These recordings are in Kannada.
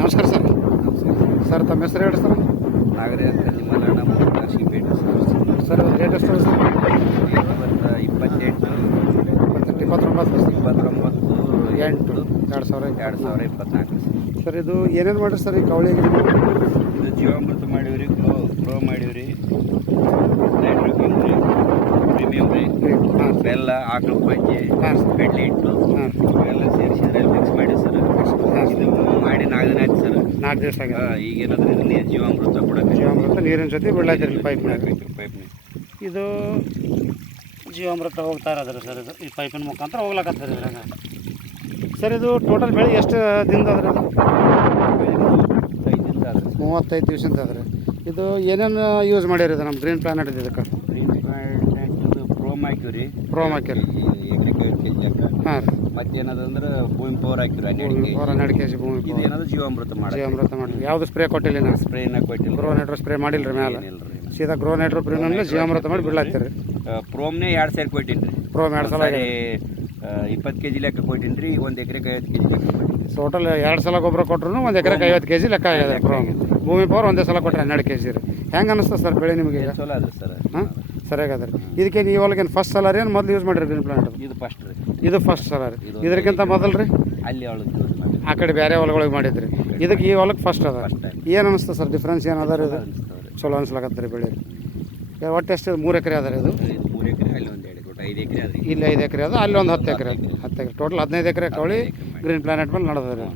ನಮಸ್ಕಾರ ಸರ್. ಸರ್ ತಮ್ಮ ಹೆಸರು ಹೇಳಿ ಸರ್. ನಾಗರಾಜ್ ನಿಮ್ಮನ್ನ ಕಾಶಿಪೇಟೆ ಸರ್ ರೇಟ್ ಎಷ್ಟು ಸರ್? 28 29 29 8 2024 ಸರ್. ಇದು ಏನೇನು ಮಾಡಿರಿ ಸರ್ ಈ ಕವಳಿಗೆ? ಇದು ಜೀವಾಮೃತ ಮಾಡೀವ್ರಿ, ಗ್ರೋ ಮಾಡೀವ್ರಿ, ನೈಟ್ರೋಕಿನ್ ರೀ, ಪ್ರೀಮಿಯಂ ರೀ, ಬೆಲ್ಲ, ಆಕಳು ಪಂಜೆ, ಬೆಡ್ಲಿ ಹಿಟ್ಟು ಎಲ್ಲ ಸೇರಿಸಿದ್ರೆ ಮಿಕ್ಸ್ ಮಾಡಿ ಸರ್. ಇದು ಮಾಡಿ 4 ದಿನ ಆಯ್ತು ಸರ್. 4 ದಿವಸ ಆಗಿದೆ. ಈಗ ಏನಾದ್ರೆ ಇದು ಜೀವಾಮೃತ ಕೊಡೋಕೆ ಜೀವಾಮೃತ ನೀರಿನ ಜೊತೆ ಬಿಡ್ಲಾತಿರಿ ಪೈಪ್ನಾಗ. ಇದು ಜೀವಾಮೃತ ಹೋಗ್ತಾ ಇರೋದ್ರಿ ಸರ್. ಇದು ಈ ಪೈಪಿನ ಮುಖಾಂತರ ಹೋಗ್ಲಾಕತ್ತದ ಇದ್ರಾಗ. ಸರ್ ಇದು ಟೋಟಲ್ ಬೆಳೆ ಎಷ್ಟು ದಿನದ ಅದ್ರಿ? 35 ದಿವಸದಿಂದ ಅದ್ರಿ. ಇದು ಏನೇನು ಯೂಸ್ ಮಾಡಿರಿ ಇದು ನಮ್ಮ ಗ್ರೀನ್ ಪ್ಲಾನೆಟ್? ಇದಕ್ಕೆ ಪ್ರೋಮ್ ಹಾಕಿವ್ರಿ, ಪ್ರೋಮ್ ಹಾಕಿರಿ. ಹಾಂ ರೀ. ಮತ್ತೇನದಂದ್ರೆ ಭೂಮಿ ಪವರ್ ಹಾಕಿವ್ರಿ 12 kg ಭೂಮಿ. ಇದು ಏನಾದ್ರು ಜೀವಾಮೃತ ಮಾಡಿರಿ. ಯಾವುದು ಸ್ಪ್ರೇ ಕೊಟ್ಟಿಲ್ಲ ನಾ? ಸ್ಪ್ರೇನ ಕೊಟ್ಟಿಲ್ಲ. ಗ್ರೋ ನೈಟ್ರೋ ಸ್ಪ್ರೇ ಮಾಡಿಲ್ಲ ರೀ ಮೇಲೆ? ಸೀದಾ ಗ್ರೋ ನೈಟ್ರೋ ಪ್ರೀಮಿಯಮ್ಲೆ ಜೀವಾಮೃತ ಮಾಡಿ ಬಿಡ್ಲಾತ್ತೀರಿ. ಪ್ರೋಮ್ನೇ 2 ಸೇರಿ ಕೊಟ್ಟಿನಿ ರೀ. ಪ್ರೋಮ್ 2 ಸಲ 20 kg ಲೆಕ್ಕ ಕೊಟ್ಟಿನಿ ರೀ. 1 ಎಕರೆಗೆ 50 kg. ಟೋಟಲ್ 2 ಸಲ ಗೊಬ್ಬರ ಕೊಟ್ಟರು 1 ಎಕರೆಗೆ 50 kg ಲೆಕ್ಕ ಆಗಿದೆ ಪ್ರೋಮ್. ಭೂಮಿ ಪವರ್ ಒಂದೇ ಸಲ ಕೊಟ್ಟರೆ 12 kg ರೀ. ಹೆಂಗೆ ಅನ್ನಿಸ್ತದೆ ಸರ್ ಬೆಳೆ ನಿಮಗೆ? ಚಲೋ ಅದ ಸರ್. ಹಾಂ ಸರಿಯಾಗದ ರೀ. ಇದಕ್ಕೆ ನೀವು ಹೊಲಗೇನು ಫಸ್ಟ್ ಸಲ ರೀ ಏನು ಮೊದಲು ಯೂಸ್ ಮಾಡಿರಿ ಗ್ರೀನ್ ಪ್ಲಾಂಟ್? ಇದು ಫಸ್ಟ್ ರೀ. ಇದು ಫಸ್ಟ್ ಸಲ ರೀ. ಇದಕ್ಕಿಂತ ಮೊದಲು ರೀ ಅಲ್ಲಿ ಆ ಕಡೆ ಬೇರೆ ಹೊಲಗಳಿಗೆ ಮಾಡಿದ್ರಿ. ಇದಕ್ಕೆ ಈ ಹೊಲಕ್ಕೆ ಫಸ್ಟ್ ಅದ. ಏನು ಅನಿಸ್ತದೆ ಸರ್ ಡಿಫ್ರೆನ್ಸ್ ಏನು ಅದ ರೀ? ಇದು ಚಲೋ ಅನ್ಸ್ಲಾಕತ್ತ ರೀ ಬೆಳೆ. ಒಟ್ಟು ಎಷ್ಟು 3 ಎಕರೆ ಅದ ರೀ ಇದು? 3 ಎಕರೆ, ಅಲ್ಲಿ 1 ಎಕರೆ, ಒಟ್ಟು 5 ಎಕರೆ ಅದ. ಇಲ್ಲಿ 5 ಎಕರೆ ಅದ, ಅಲ್ಲಿ ಒಂದು 10 ಎಕರೆ ಅದ. 10 ಎಕರೆ ಟೋಟಲ್ 15 ಎಕರೆ ಕವಳಿ ಗ್ರೀನ್ ಪ್ಲಾನೆಟ್ ಮೇಲೆ ನಡೆದ ರೀ.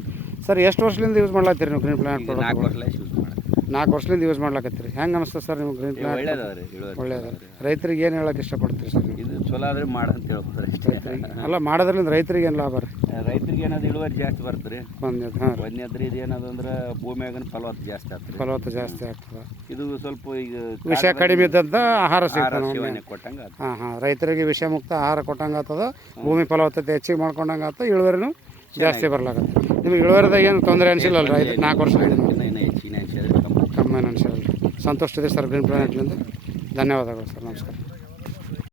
ಸರ್ ಎಷ್ಟು ವರ್ಷದಿಂದ ಯೂಸ್ ಮಾಡ್ಲಾತ್ತೀರಿ ನೀವು ಗ್ರೀನ್ ಪ್ಲಾನೆಟ್? 4 ವರ್ಷ ಯೂಸ್ ಮಾಡಿ 4 ವರ್ಷದಿಂದ ಯೂಸ್ ಮಾಡ್ಲಾಕತ್ತೀರಿ. ಹೆಂಗೆ ಅನಿಸ್ತದೆ ಸರ್ ನಿಮ್ಗೆ ಗ್ರೀನ್ ಪ್ಲಾನೆಟ್? ಒಳ್ಳೇದು. ರೈತರಿಗೆ ಏನು ಹೇಳಕ್ಕೆ ಇಷ್ಟಪಡ್ತೀರಿ ಸರ್? ಇದು ಚಲೋ ಆದ್ರೆ ಮಾಡಂತ ಹೇಳ್ಬೋದು ರೈತರಿಗೆ. ಅಲ್ಲ ಮಾಡೋದ್ರಿಂದ ರೈತರಿಗೆ ಏನು ಲಾಭ ರೀ? ರೈತರಿಗೆ ಏನಾದ್ರು ಇಳುವರಿ ಜಾಸ್ತಿ ಬರ್ತದೆ ರೀ. ಹಾಂ ಒಂದೇದ್ರಿ ಇದು ಏನದು ಅಂದ್ರೆ ಭೂಮಿಯಾಗನ ಫಲವತ್ತು ಜಾಸ್ತಿ ಆಗ್ತದೆ. ಫಲವತ್ತು ಜಾಸ್ತಿ ಆಗ್ತದೆ. ಇದು ಸ್ವಲ್ಪ ಈಗ ವಿಷ ಕಡಿಮೆ ಇದ್ದಂಥ ಆಹಾರ ಸಿಗ್ತದೆ. ಕೊಟ್ಟಂಗೆ ಹಾಂ ರೈತರಿಗೆ ವಿಷ ಮುಕ್ತ ಆಹಾರ ಕೊಟ್ಟಂಗೆ ಆಗ್ತದೆ. ಭೂಮಿ ಫಲವತ್ತತೆ ಹೆಚ್ಚಿಗೆ ಮಾಡ್ಕೊಂಡಂಗೆ ಆಗ್ತದೆ. ಇಳುವರಿನೂ ಜಾಸ್ತಿ ಬರ್ಲಾಗತ್ತೆ. ನಿಮ್ಗೆ ಇಳುವರಿದಾಗ ಏನು ತೊಂದರೆ ಅನಿಸಿಲ್ಲಲ್ಲ ರೈತ 4 ವರ್ಷದಿಂದ? ಕಮ್ಮಿ ಅನಿಸಿಲ್ಲ. ಸಂತೋಷ ಇದೆ ಸರ್ ಗ್ರೀನ್ ಪ್ಲಾನೆಟ್ಲಿಂದ. ಧನ್ಯವಾದಗಳು ಸರ್. ನಮಸ್ಕಾರ.